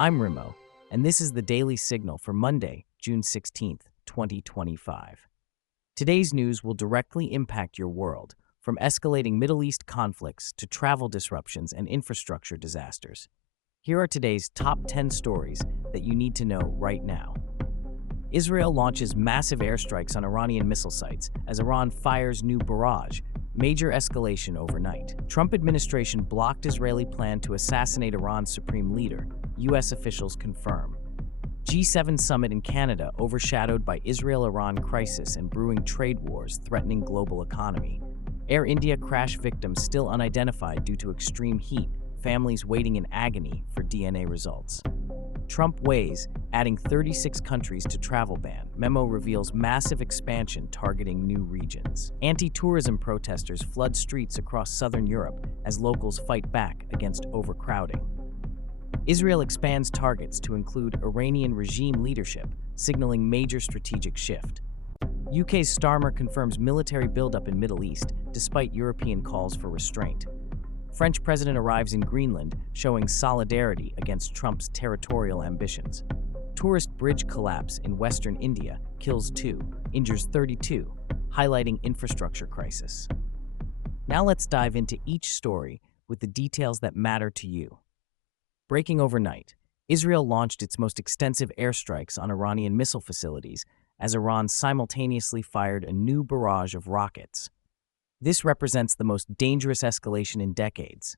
I'm Remo, and this is the Daily Signal for Monday, June 16th, 2025. Today's news will directly impact your world, from escalating Middle East conflicts to travel disruptions and infrastructure disasters. Here are today's top 10 stories that you need to know right now. Israel launches massive airstrikes on Iranian missile sites as Iran fires new barrage. Major escalation overnight. Trump administration blocked Israeli plan to assassinate Iran's supreme leader, U.S. officials confirm. G7 summit in Canada overshadowed by Israel-Iran crisis and brewing trade wars threatening global economy. Air India crash victims still unidentified due to extreme heat, families waiting in agony for DNA results. Trump weighs, adding 36 countries to travel ban. Memo reveals massive expansion targeting new regions. Anti-tourism protesters flood streets across southern Europe as locals fight back against overcrowding. Israel expands targets to include Iranian regime leadership, signaling major strategic shift. UK's Starmer confirms military buildup in Middle East, despite European calls for restraint. French president arrives in Greenland, showing solidarity against Trump's territorial ambitions. Tourist bridge collapse in western India kills 2, injures 32, highlighting infrastructure crisis. Now let's dive into each story with the details that matter to you. Breaking overnight, Israel launched its most extensive airstrikes on Iranian missile facilities as Iran simultaneously fired a new barrage of rockets. This represents the most dangerous escalation in decades.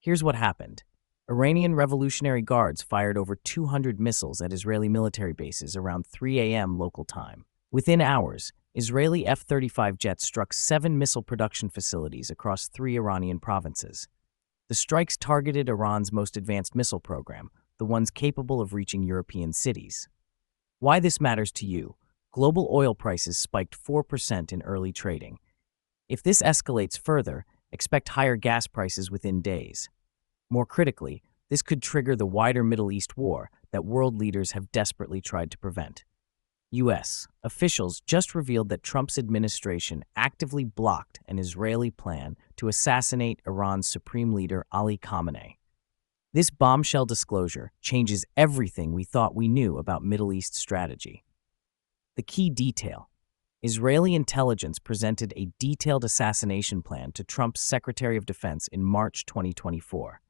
Here's what happened. Iranian Revolutionary Guards fired over 200 missiles at Israeli military bases around 3 a.m. local time. Within hours, Israeli F-35 jets struck 7 missile production facilities across 3 Iranian provinces. The strikes targeted Iran's most advanced missile program, the ones capable of reaching European cities. Why this matters to you: global oil prices spiked 4% in early trading. If this escalates further, expect higher gas prices within days. More critically, this could trigger the wider Middle East war that world leaders have desperately tried to prevent. U.S. officials just revealed that Trump's administration actively blocked an Israeli plan to assassinate Iran's supreme leader Ali Khamenei. This bombshell disclosure changes everything we thought we knew about Middle East strategy. The key detail: Israeli intelligence presented a detailed assassination plan to Trump's Secretary of Defense in March 2024.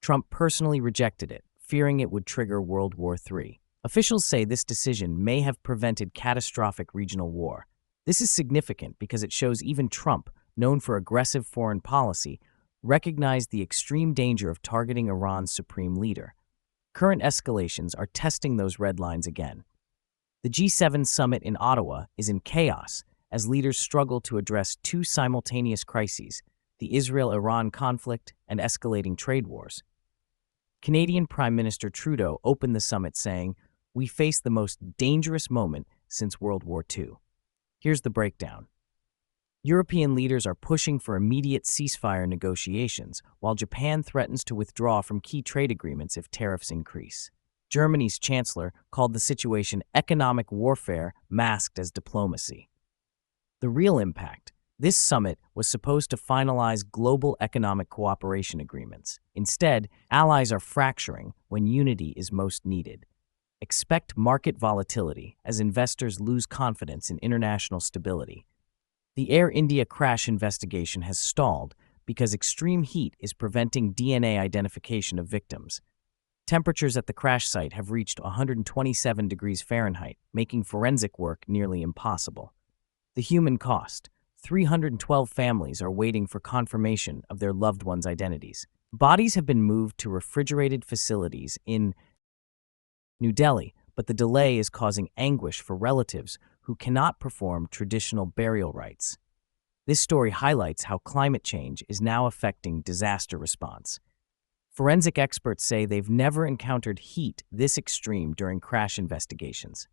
Trump personally rejected it, fearing it would trigger World War III. Officials say this decision may have prevented catastrophic regional war. This is significant because it shows even Trump, known for aggressive foreign policy, recognized the extreme danger of targeting Iran's supreme leader. Current escalations are testing those red lines again. The G7 summit in Ottawa is in chaos as leaders struggle to address 2 simultaneous crises: the Israel-Iran conflict and escalating trade wars. Canadian Prime Minister Trudeau opened the summit saying, "We face the most dangerous moment since World War II." Here's the breakdown. European leaders are pushing for immediate ceasefire negotiations, while Japan threatens to withdraw from key trade agreements if tariffs increase. Germany's chancellor called the situation economic warfare masked as diplomacy. The real impact: this summit was supposed to finalize global economic cooperation agreements. Instead, allies are fracturing when unity is most needed. Expect market volatility as investors lose confidence in international stability. The Air India crash investigation has stalled because extreme heat is preventing DNA identification of victims. Temperatures at the crash site have reached 127 degrees Fahrenheit, making forensic work nearly impossible. The human cost: 312 families are waiting for confirmation of their loved ones' identities. Bodies have been moved to refrigerated facilities in New Delhi, but the delay is causing anguish for relatives who cannot perform traditional burial rites. This story highlights how climate change is now affecting disaster response. Forensic experts say they've never encountered heat this extreme during crash investigations.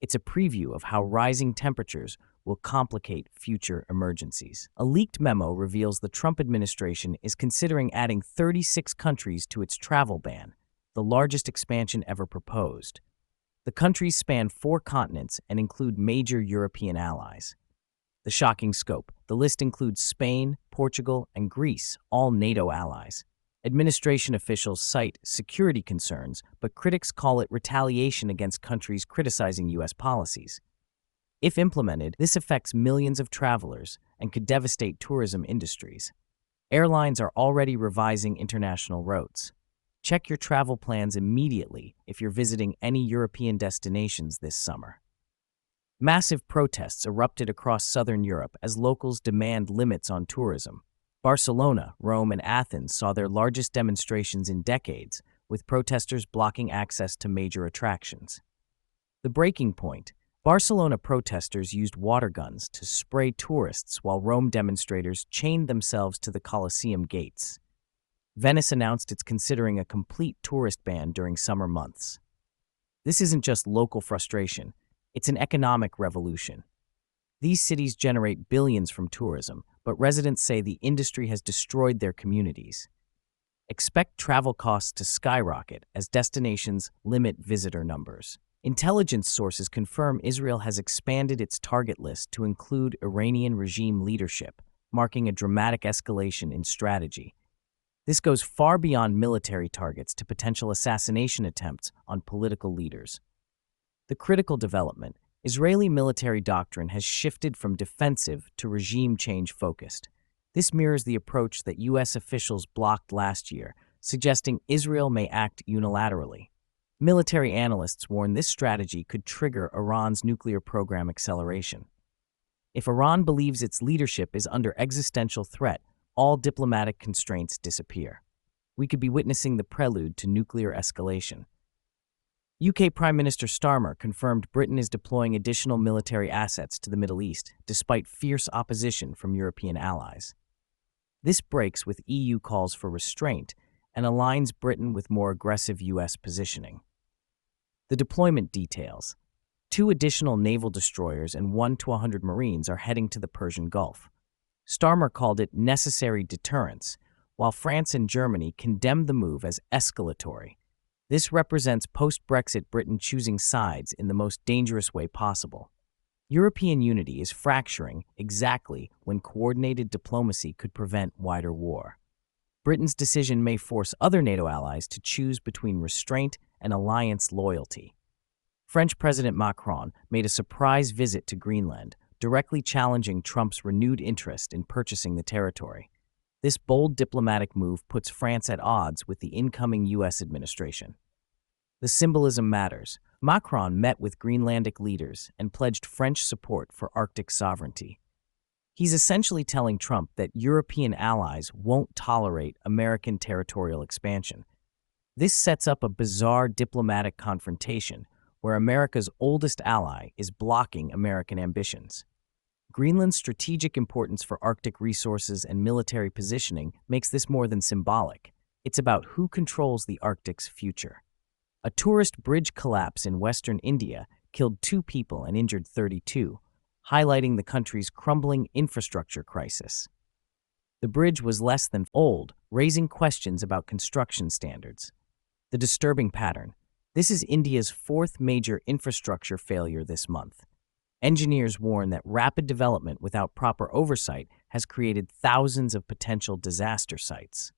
It's a preview of how rising temperatures will complicate future emergencies. A leaked memo reveals the Trump administration is considering adding 36 countries to its travel ban, the largest expansion ever proposed. The countries span 4 continents and include major European allies. The shocking scope: the list includes Spain, Portugal, and Greece, all NATO allies. Administration officials cite security concerns, but critics call it retaliation against countries criticizing U.S. policies. If implemented, this affects millions of travelers and could devastate tourism industries. Airlines are already revising international routes. Check your travel plans immediately if you're visiting any European destinations this summer. Massive protests erupted across southern Europe as locals demand limits on tourism. Barcelona, Rome, and Athens saw their largest demonstrations in decades, with protesters blocking access to major attractions. The breaking point: Barcelona protesters used water guns to spray tourists while Rome demonstrators chained themselves to the Colosseum gates. Venice announced it's considering a complete tourist ban during summer months. This isn't just local frustration, it's an economic revolution. These cities generate billions from tourism, but residents say the industry has destroyed their communities. Expect travel costs to skyrocket as destinations limit visitor numbers. Intelligence sources confirm Israel has expanded its target list to include Iranian regime leadership, marking a dramatic escalation in strategy. This goes far beyond military targets to potential assassination attempts on political leaders. The critical development: Israeli military doctrine has shifted from defensive to regime change focused. This mirrors the approach that U.S. officials blocked last year, suggesting Israel may act unilaterally. Military analysts warn this strategy could trigger Iran's nuclear program acceleration. If Iran believes its leadership is under existential threat, all diplomatic constraints disappear. We could be witnessing the prelude to nuclear escalation. UK Prime Minister Starmer confirmed Britain is deploying additional military assets to the Middle East, despite fierce opposition from European allies. This breaks with EU calls for restraint and aligns Britain with more aggressive US positioning. The deployment details: 2 additional naval destroyers and 1 to 100 Marines are heading to the Persian Gulf. Starmer called it necessary deterrence, while France and Germany condemned the move as escalatory. This represents post-Brexit Britain choosing sides in the most dangerous way possible. European unity is fracturing exactly when coordinated diplomacy could prevent wider war. Britain's decision may force other NATO allies to choose between restraint and alliance loyalty. French President Macron made a surprise visit to Greenland, directly challenging Trump's renewed interest in purchasing the territory. This bold diplomatic move puts France at odds with the incoming U.S. administration. The symbolism matters. Macron met with Greenlandic leaders and pledged French support for Arctic sovereignty. He's essentially telling Trump that European allies won't tolerate American territorial expansion. This sets up a bizarre diplomatic confrontation where America's oldest ally is blocking American ambitions. Greenland's strategic importance for Arctic resources and military positioning makes this more than symbolic. It's about who controls the Arctic's future. A tourist bridge collapse in western India killed 2 people and injured 32, highlighting the country's crumbling infrastructure crisis. The bridge was less than old, raising questions about construction standards. The disturbing pattern: this is India's 4th major infrastructure failure this month. Engineers warn that rapid development without proper oversight has created thousands of potential disaster sites.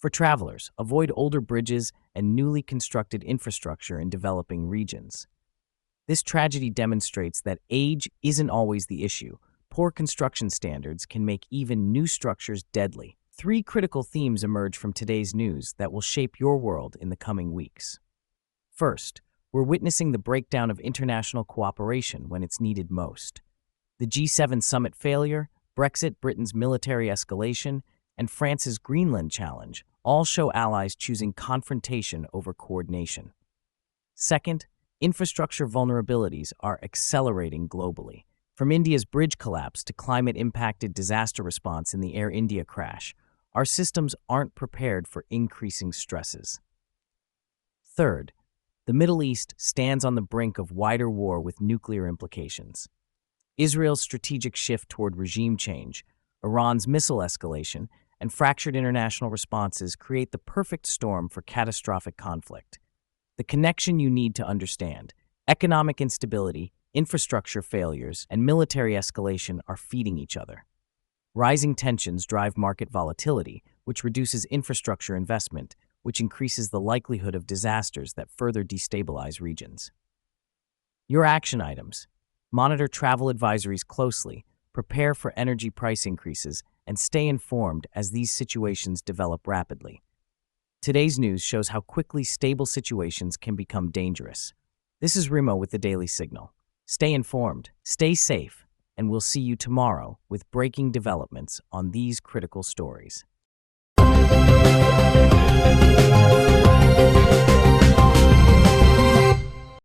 For travelers, avoid older bridges and newly constructed infrastructure in developing regions. This tragedy demonstrates that age isn't always the issue. Poor construction standards can make even new structures deadly. 3 critical themes emerge from today's news that will shape your world in the coming weeks. First, we're witnessing the breakdown of international cooperation when it's needed most. The G7 summit failure, Brexit, Britain's military escalation, and France's Greenland challenge all show allies choosing confrontation over coordination. Second, infrastructure vulnerabilities are accelerating globally. From India's bridge collapse to climate-impacted disaster response in the Air India crash, our systems aren't prepared for increasing stresses. Third, the Middle East stands on the brink of wider war with nuclear implications. Israel's strategic shift toward regime change, Iran's missile escalation, and fractured international responses create the perfect storm for catastrophic conflict. The connection you need to understand: economic instability, infrastructure failures, and military escalation are feeding each other. Rising tensions drive market volatility, which reduces infrastructure investment, which increases the likelihood of disasters that further destabilize regions. Your action items: monitor travel advisories closely, prepare for energy price increases, and stay informed as these situations develop rapidly. Today's news shows how quickly stable situations can become dangerous. This is Remo with the Daily Signal. Stay informed, stay safe, and we'll see you tomorrow with breaking developments on these critical stories.